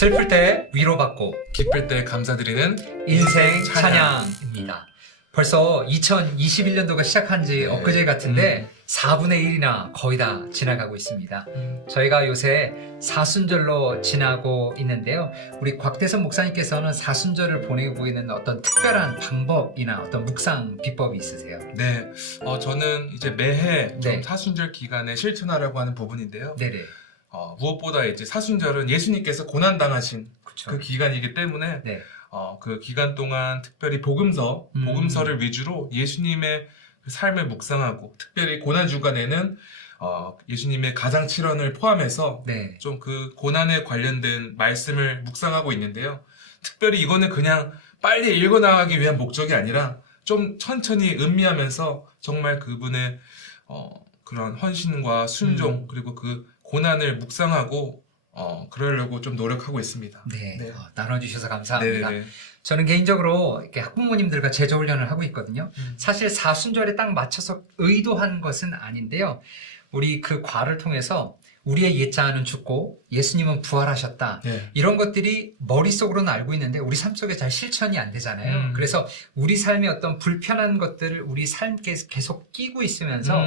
슬플 때 위로받고 기쁠 때 감사드리는 인생 찬양입니다. 벌써 2021년도가 시작한 지 엊그제 같은데 4분의 1이나 거의 다 지나가고 있습니다. 저희가 요새 사순절로 지나고 있는데요. 우리 곽대선 목사님께서는 사순절을 보내고 있는 어떤 특별한 방법이나 어떤 묵상 비법이 있으세요? 네, 저는 이제 매해 좀 네. 사순절 기간에 실천하려고 하는 부분인데요. 네네. 무엇보다 이제 사순절은 예수님께서 고난당하신 그쵸. 그 기간이기 때문에 네. 그 기간 동안 특별히 복음서를 위주로 예수님의 그 삶을 묵상하고, 특별히 고난 주간에는 예수님의 가장칠언을 포함해서 네. 좀 그 고난에 관련된 말씀을 묵상하고 있는데요. 특별히 이거는 그냥 빨리 읽어나가기 위한 목적이 아니라 좀 천천히 음미하면서 정말 그분의 그런 헌신과 순종 그리고 그 고난을 묵상하고 그러려고 좀 노력하고 있습니다. 네. 네. 나눠주셔서 감사합니다. 네네. 저는 개인적으로 이렇게 학부모님들과 제자훈련을 하고 있거든요. 사실 사순절에 딱 맞춰서 의도한 것은 아닌데요. 우리 그 과를 통해서 우리의 옛자아는 죽고 예수님은 부활하셨다. 네. 이런 것들이 머릿속으로는 알고 있는데 우리 삶 속에 잘 실천이 안 되잖아요. 그래서 우리 삶의 어떤 불편한 것들을 우리 삶에 계속 끼고 있으면서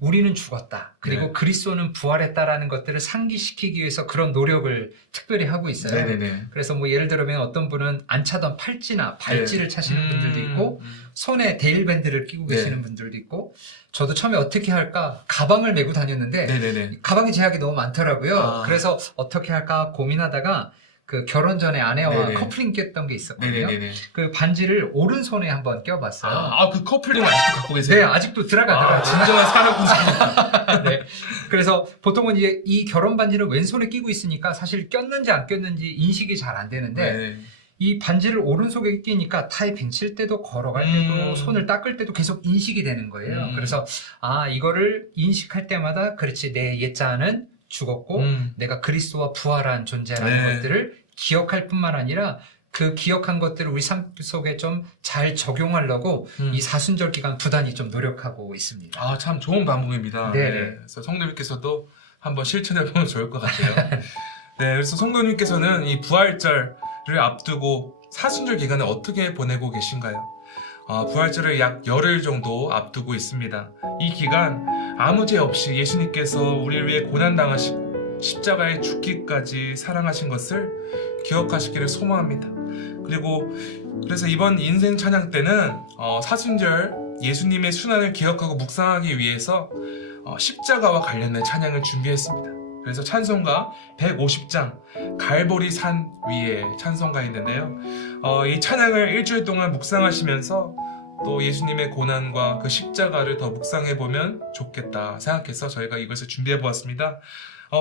우리는 죽었다. 그리고 네. 그리스도는 부활했다라는 것들을 상기시키기 위해서 그런 노력을 특별히 하고 있어요. 네네네. 그래서 뭐 예를 들면 어떤 분은 안 차던 팔찌나 발찌를 차시는 분들도 있고 손에 데일밴드를 끼고 네. 계시는 분들도 있고, 저도 처음에 어떻게 할까 가방을 메고 다녔는데 네네네. 가방에 제약이 너무 많더라고요. 아. 그래서 어떻게 할까 고민하다가 그 결혼 전에 아내와 네네. 커플링 꼈던 게 있었거든요. 네네네. 그 반지를 오른손에 한번 껴봤어요. 그 커플링 아직도 갖고 계세요? 네, 아직도 들어가더라고요. 진정한 사랑꾼이시다. 네. 그래서 보통은 이제 이 결혼 반지를 왼손에 끼고 있으니까 사실 꼈는지 안 꼈는지 인식이 잘 안 되는데 네. 이 반지를 오른손에 끼니까 타이핑 칠 때도 걸어갈 때도 손을 닦을 때도 계속 인식이 되는 거예요. 그래서 이거를 인식할 때마다 그렇지, 내 옛자아는 죽었고 내가 그리스도와 부활한 존재라는 네. 것들을 기억할 뿐만 아니라 그 기억한 것들을 우리 삶 속에 좀 잘 적용하려고 이 사순절 기간 부단히 좀 노력하고 있습니다. 참 좋은 방법입니다. 네네. 네. 그래서 성도님께서도 한번 실천해보면 좋을 것 같아요. 네, 그래서 성도님께서는 이 부활절을 앞두고 사순절 기간을 어떻게 보내고 계신가요? 부활절을 약 열흘 정도 앞두고 있습니다. 이 기간 아무 죄 없이 예수님께서 우리를 위해 고난당하시고 십자가에 죽기까지 사랑하신 것을 기억하시기를 소망합니다. 그래서 이번 인생 찬양 때는 사순절 예수님의 순환을 기억하고 묵상하기 위해서 십자가와 관련된 찬양을 준비했습니다. 그래서 찬송가 150장 갈보리 산 위에 찬송가 있는데요. 이 찬양을 일주일 동안 묵상하시면서 또 예수님의 고난과 그 십자가를 더 묵상해보면 좋겠다 생각해서 저희가 이것을 준비해보았습니다.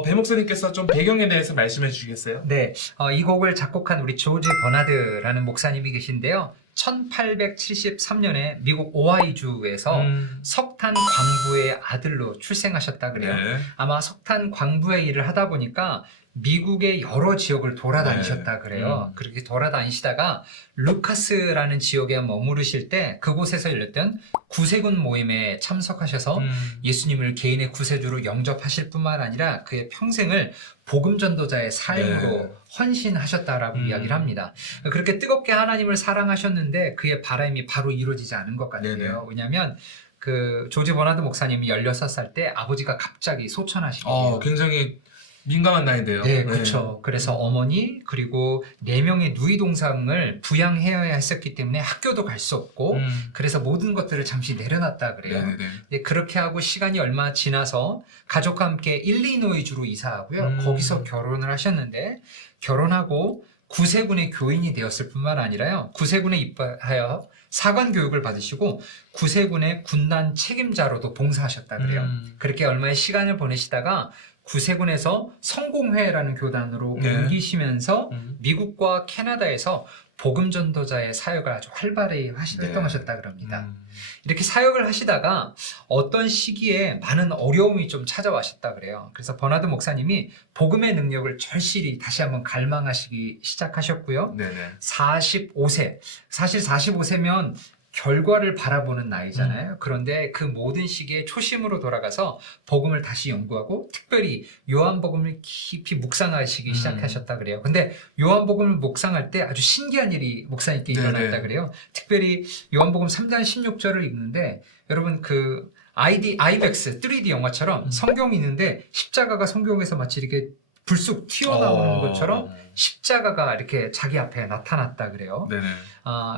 배 목사님께서 좀 배경에 대해서 말씀해 주시겠어요? 네, 이 곡을 작곡한 우리 조지 버나드라는 목사님이 계신데요. 1873년에 미국 오하이주에서 석탄 광부의 아들로 출생하셨다 그래요. 네. 아마 석탄 광부의 일을 하다 보니까 미국의 여러 지역을 돌아다니셨다 그래요. 그렇게 돌아다니시다가 루카스라는 지역에 머무르실 때 그곳에서 열렸던 구세군 모임에 참석하셔서 예수님을 개인의 구세주로 영접하실 뿐만 아니라 그의 평생을 복음 전도자의 삶으로 헌신하셨다라고 이야기를 합니다. 그렇게 뜨겁게 하나님을 사랑하셨는데 그의 바람이 바로 이루어지지 않은 것 같아요. 네네. 왜냐하면 그 조지 버나드 목사님이 16살 때 아버지가 갑자기 소천하시고 굉장히 민감한 나이인데요. 네, 그렇죠. 그래서 어머니 그리고 4명의 누이 동상을 부양해야 했었기 때문에 학교도 갈 수 없고 그래서 모든 것들을 잠시 내려놨다 그래요. 네네네. 네, 그렇게 하고 시간이 얼마 지나서 가족과 함께 일리노이주로 이사하고요. 거기서 결혼을 하셨는데 결혼하고 구세군의 교인이 되었을 뿐만 아니라요. 구세군에 입학하여 사관 교육을 받으시고 구세군의 군단 책임자로도 봉사하셨다 그래요. 그렇게 얼마의 시간을 보내시다가 구세군에서 성공회라는 교단으로 옮기시면서 미국과 캐나다에서 복음 전도자의 사역을 아주 활발히 활동하셨다 그럽니다. 이렇게 사역을 하시다가 어떤 시기에 많은 어려움이 좀 찾아와셨다 그래요. 그래서 버나드 목사님이 복음의 능력을 절실히 다시 한번 갈망하시기 시작하셨고요. 네네. 45세, 사실 45세면 결과를 바라보는 나이잖아요. 그런데 그 모든 시기에 초심으로 돌아가서 복음을 다시 연구하고 특별히 요한복음을 깊이 묵상하시기 시작하셨다 그래요. 근데 요한복음을 묵상할 때 아주 신기한 일이 목사님께 일어났다 그래요. 특별히 요한복음 3장 16절을 읽는데 여러분 그 아이벡스 3D 영화처럼 성경이 있는데 십자가가 성경에서 마치 이렇게 불쑥 튀어나오는 것처럼 십자가가 이렇게 자기 앞에 나타났다 그래요. 네네.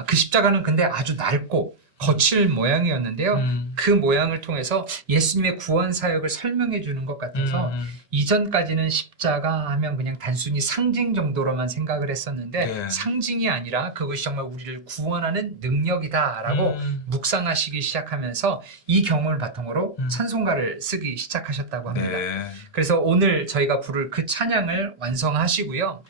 그 십자가는 근데 아주 낡고 거칠 모양이었는데요. 그 모양을 통해서 예수님의 구원 사역을 설명해 주는 것 같아서 이전까지는 십자가 하면 그냥 단순히 상징 정도로만 생각을 했었는데 네. 상징이 아니라 그것이 정말 우리를 구원하는 능력이다라고 묵상하시기 시작하면서 이 경험을 바탕으로 찬송가를 쓰기 시작하셨다고 합니다. 네. 그래서 오늘 저희가 부를 그 찬양을 완성하시고요.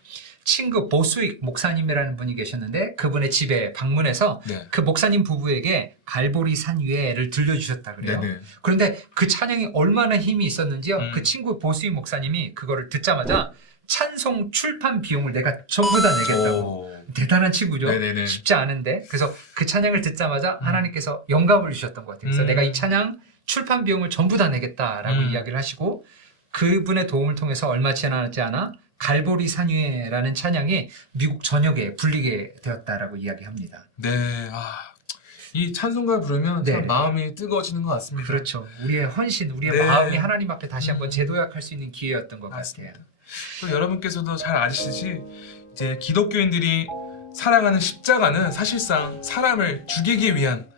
친구 보수익 목사님이라는 분이 계셨는데 그분의 집에 방문해서 네. 그 목사님 부부에게 갈보리 산 위에를 들려주셨다 그래요. 네네. 그런데 그 찬양이 얼마나 힘이 있었는지요. 그 친구 보수익 목사님이 그거를 듣자마자 찬송 출판 비용을 내가 전부 다 내겠다고. 대단한 친구죠. 네네네. 쉽지 않은데. 그래서 그 찬양을 듣자마자 하나님께서 영감을 주셨던 것 같아요. 그래서 내가 이 찬양 출판 비용을 전부 다 내겠다라고 이야기를 하시고 그분의 도움을 통해서 얼마 지나지 않아 갈보리 산 위에라는 찬양이 미국 전역에 불리게 되었다라고 이야기합니다. 네. 이 찬송가 부르면 네. 참 마음이 뜨거워지는 것 같습니다. 그렇죠. 우리의 헌신, 우리의 네. 마음이 하나님 앞에 다시 한번 재도약할 수 있는 기회였던 것 맞습니다. 같아요. 또 여러분께서도 잘 아시듯이 이제 기독교인들이 사랑하는 십자가는 사실상 사람을 죽이기 위한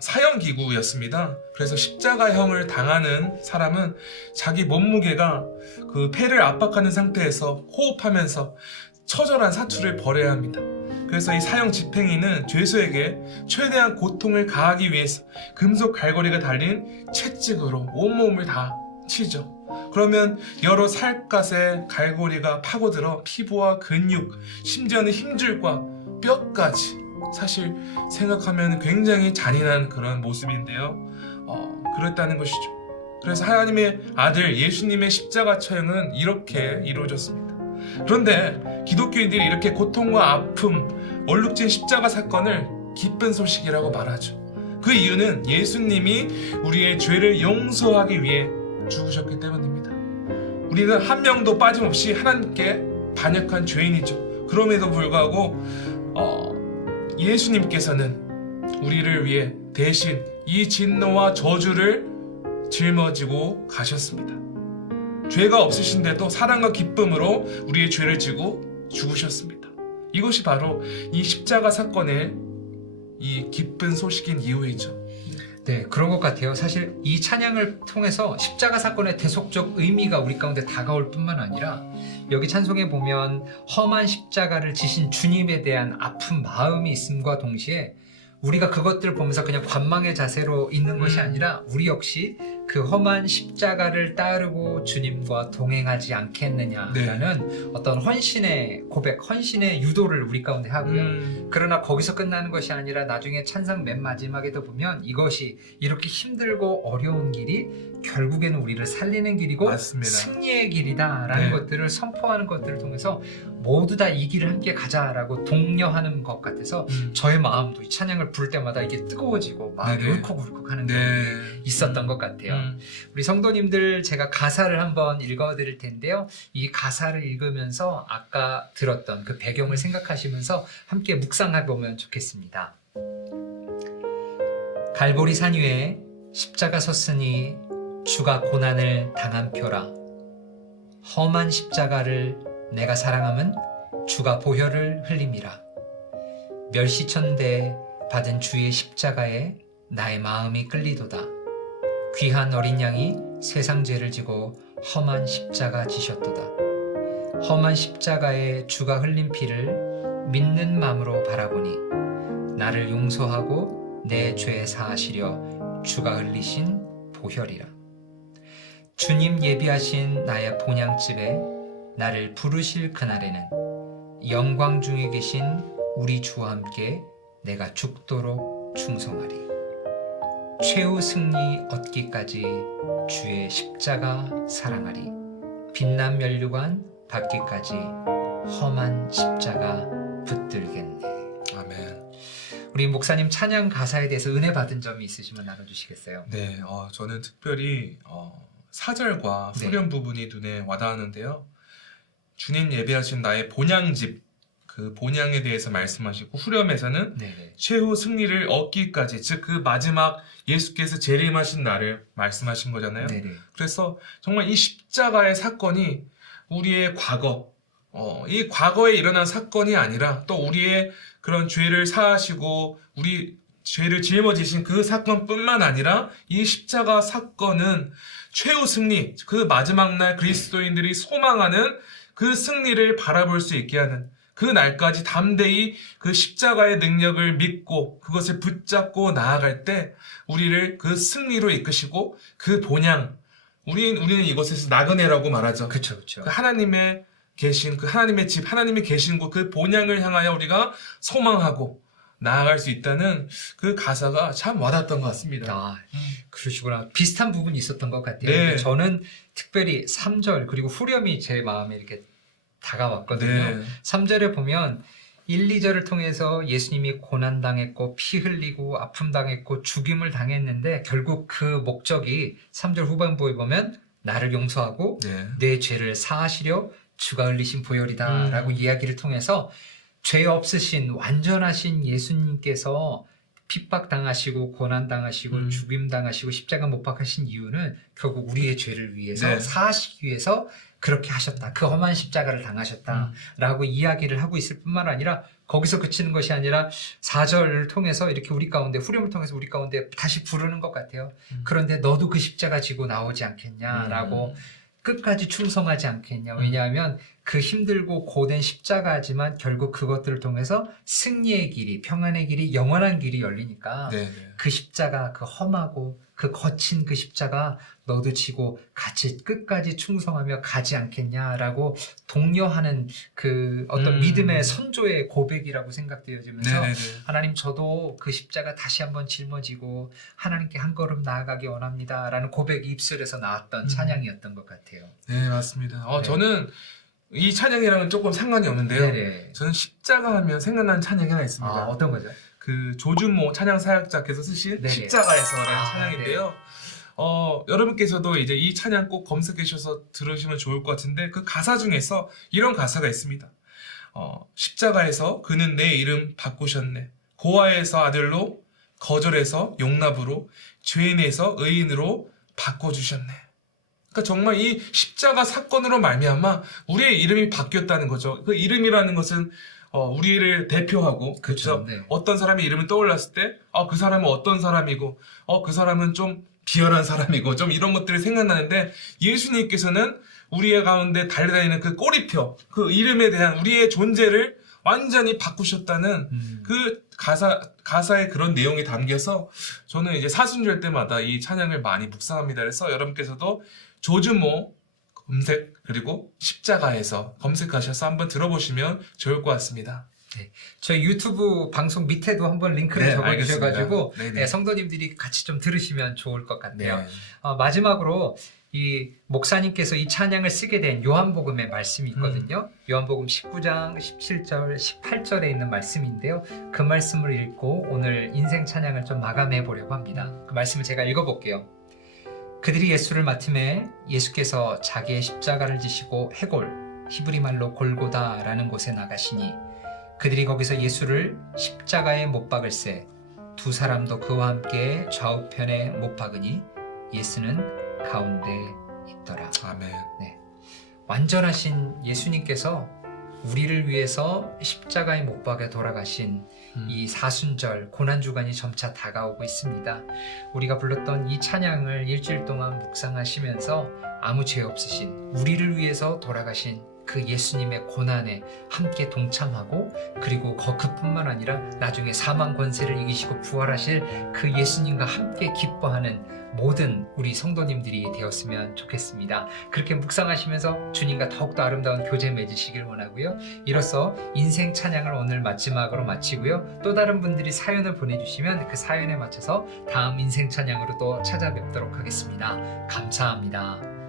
사형기구였습니다. 그래서 십자가형을 당하는 사람은 자기 몸무게가 그 폐를 압박하는 상태에서 호흡하면서 처절한 사투를 벌여야 합니다. 그래서 이 사형 집행인은 죄수에게 최대한 고통을 가하기 위해서 금속 갈고리가 달린 채찍으로 온몸을 다 치죠. 그러면 여러 살갗에 갈고리가 파고들어 피부와 근육, 심지어는 힘줄과 뼈까지 사실 생각하면 굉장히 잔인한 그런 모습인데요. 그랬다는 것이죠. 그래서 하나님의 아들 예수님의 십자가 처형은 이렇게 이루어졌습니다. 그런데 기독교인들이 이렇게 고통과 아픔, 얼룩진 십자가 사건을 기쁜 소식이라고 말하죠. 그 이유는 예수님이 우리의 죄를 용서하기 위해 죽으셨기 때문입니다. 우리는 한 명도 빠짐없이 하나님께 반역한 죄인이죠. 그럼에도 불구하고 예수님께서는 우리를 위해 대신 이 진노와 저주를 짊어지고 가셨습니다. 죄가 없으신데도 사랑과 기쁨으로 우리의 죄를 지고 죽으셨습니다. 이것이 바로 이 십자가 사건의 이 기쁜 소식인 이유이죠. 네, 그런 것 같아요. 사실 이 찬양을 통해서 십자가 사건의 대속적 의미가 우리 가운데 다가올 뿐만 아니라 여기 찬송에 보면 험한 십자가를 지신 주님에 대한 아픈 마음이 있음과 동시에 우리가 그것들을 보면서 그냥 관망의 자세로 있는 것이 아니라 우리 역시 그 험한 십자가를 따르고 주님과 동행하지 않겠느냐라는 어떤 헌신의 고백, 헌신의 유도를 우리 가운데 하고요. 그러나 거기서 끝나는 것이 아니라 나중에 찬상 맨 마지막에도 보면 이것이 이렇게 힘들고 어려운 길이 결국에는 우리를 살리는 길이고 맞습니다. 승리의 길이다라는 것들을 선포하는 것들을 통해서 모두 다 이 길을 함께 가자라고 독려하는 것 같아서 저의 마음도 이 찬양을 부를 때마다 이게 뜨거워지고 마음이 울컥울컥 하는 경험이 있었던 것 같아요. 우리 성도님들 제가 가사를 한번 읽어드릴 텐데요. 이 가사를 읽으면서 아까 들었던 그 배경을 생각하시면서 함께 묵상해보면 좋겠습니다. 갈보리 산 위에 십자가 섰으니 주가 고난을 당한 표라. 험한 십자가를 내가 사랑함은 주가 보혈을 흘림이라. 멸시천대 받은 주의 십자가에 나의 마음이 끌리도다. 귀한 어린 양이 세상 죄를 지고 험한 십자가 지셨도다. 험한 십자가에 주가 흘린 피를 믿는 마음으로 바라보니 나를 용서하고 내 죄 사하시려 주가 흘리신 보혈이라. 주님 예비하신 나의 본향집에 나를 부르실 그날에는 영광 중에 계신 우리 주와 함께 내가 죽도록 충성하리. 최후 승리 얻기까지 주의 십자가 사랑하리. 빛난 면류관 받기까지 험한 십자가 붙들겠네. 아멘. 우리 목사님 찬양 가사에 대해서 은혜 받은 점이 있으시면 나눠주시겠어요? 네, 저는 특별히 4절과 네. 후렴 부분이 눈에 와닿았는데요. 주님 예배하신 나의 본향집, 그 본향에 대해서 말씀하시고 후렴에서는 네네. 최후 승리를 얻기까지, 즉 그 마지막 예수께서 재림하신 날을 말씀하신 거잖아요. 네네. 그래서 정말 이 십자가의 사건이 우리의 과거, 이 과거에 일어난 사건이 아니라 또 우리의 그런 죄를 사하시고 우리 죄를 짊어지신 그 사건뿐만 아니라 이 십자가 사건은 최후 승리, 그 마지막 날 그리스도인들이 소망하는 그 승리를 바라볼 수 있게 하는 그 날까지 담대히 그 십자가의 능력을 믿고 그것을 붙잡고 나아갈 때 우리를 그 승리로 이끄시고 그 본향, 우리는 이것에서 나그네라고 말하죠. 그쵸, 그쵸. 그 하나님의 계신 그 하나님의 집, 하나님이 계신 곳, 그 본향을 향하여 우리가 소망하고 나아갈 수 있다는 그 가사가 참 와닿았던 것 같습니다. 아, 그러시구나. 비슷한 부분이 있었던 것 같아요. 네. 근데 저는 특별히 3절 그리고 후렴이 제 마음에 이렇게 다가왔거든요. 네. 3절에 보면 1, 2절을 통해서 예수님이 고난당했고 피 흘리고 아픔 당했고 죽임을 당했는데 결국 그 목적이 3절 후반부에 보면 나를 용서하고 네. 내 죄를 사하시려 주가 흘리신 보혈이다 라고 이야기를 통해서 죄 없으신 완전하신 예수님께서 핍박당하시고 고난당하시고 죽임당하시고 십자가 못 박하신 이유는 결국 우리의 죄를 위해서 네. 사하시기 위해서 그렇게 하셨다. 그 험한 십자가를 당하셨다 라고 이야기를 하고 있을 뿐만 아니라 거기서 그치는 것이 아니라 4절을 통해서 이렇게 우리 가운데 후렴을 통해서 우리 가운데 다시 부르는 것 같아요. 그런데 너도 그 십자가 지고 나오지 않겠냐라고 끝까지 충성하지 않겠냐. 왜냐하면 그 힘들고 고된 십자가지만 결국 그것들을 통해서 승리의 길이, 평안의 길이, 영원한 길이 열리니까 네. 네. 그 십자가, 그 험하고 그 거친 그 십자가 너도 지고 같이 끝까지 충성하며 가지 않겠냐라고 독려하는 그 어떤 믿음의 선조의 고백이라고 생각되어지면서 네. 네. 하나님 저도 그 십자가 다시 한번 짊어지고 하나님께 한 걸음 나아가기 원합니다 라는 고백이 입술에서 나왔던 찬양이었던 것 같아요. 네, 맞습니다. 네. 저는 이 찬양이랑은 조금 상관이 없는데요. 네네. 저는 십자가 하면 생각나는 찬양이 하나 있습니다. 아, 어떤 거죠? 그 조준모 찬양 사역자께서 쓰신 네네. 십자가에서라는 아, 찬양인데요. 여러분께서도 이제 이 찬양 꼭 검색해 주셔서 들으시면 좋을 것 같은데 그 가사 중에서 이런 가사가 있습니다. 십자가에서 그는 내 이름 바꾸셨네. 고아에서 아들로, 거절에서 용납으로, 죄인에서 의인으로 바꿔주셨네. 그러니까 정말 이 십자가 사건으로 말미암아 우리의 이름이 바뀌었다는 거죠. 그 이름이라는 것은 우리를 대표하고 그렇죠. 네. 어떤 사람의 이름을 떠올랐을 때 그 사람은 어떤 사람이고 그 사람은 좀 비열한 사람이고 좀 이런 것들이 생각나는데 예수님께서는 우리의 가운데 달려다니는 그 꼬리표, 그 이름에 대한 우리의 존재를 완전히 바꾸셨다는 그 가사에 그런 내용이 담겨서 저는 이제 사순절 때마다 이 찬양을 많이 묵상합니다. 그래서 여러분께서도 조준모 검색 그리고 십자가에서 검색하셔서 한번 들어보시면 좋을 것 같습니다. 네. 저희 유튜브 방송 밑에도 한번 링크를 적어주셔가지고 네, 성도님들이 같이 좀 들으시면 좋을 것 같아요. 네. 마지막으로 이 목사님께서 이 찬양을 쓰게 된 요한복음의 말씀이 있거든요. 요한복음 19장 17절 18절에 있는 말씀인데요. 그 말씀을 읽고 오늘 인생 찬양을 좀 마감해 보려고 합니다. 그 말씀을 제가 읽어볼게요. 그들이 예수를 맡음에 예수께서 자기의 십자가를 지시고 해골, 히브리 말로 골고다라는 곳에 나가시니 그들이 거기서 예수를 십자가에 못 박을새 두 사람도 그와 함께 좌우편에 못 박으니 예수는 가운데 있더라. 아멘. 완전하신 예수님께서 우리를 위해서 십자가에 못 박아 돌아가신 이 사순절 고난주간이 점차 다가오고 있습니다. 우리가 불렀던 이 찬양을 일주일 동안 묵상하시면서 아무 죄 없으신 우리를 위해서 돌아가신 그 예수님의 고난에 함께 동참하고 그리고 그뿐만 아니라 나중에 사망 권세를 이기시고 부활하실 그 예수님과 함께 기뻐하는 모든 우리 성도님들이 되었으면 좋겠습니다. 그렇게 묵상하시면서 주님과 더욱더 아름다운 교제 맺으시길 원하고요. 이로써 인생 찬양을 오늘 마지막으로 마치고요. 또 다른 분들이 사연을 보내주시면 그 사연에 맞춰서 다음 인생 찬양으로 또 찾아뵙도록 하겠습니다. 감사합니다.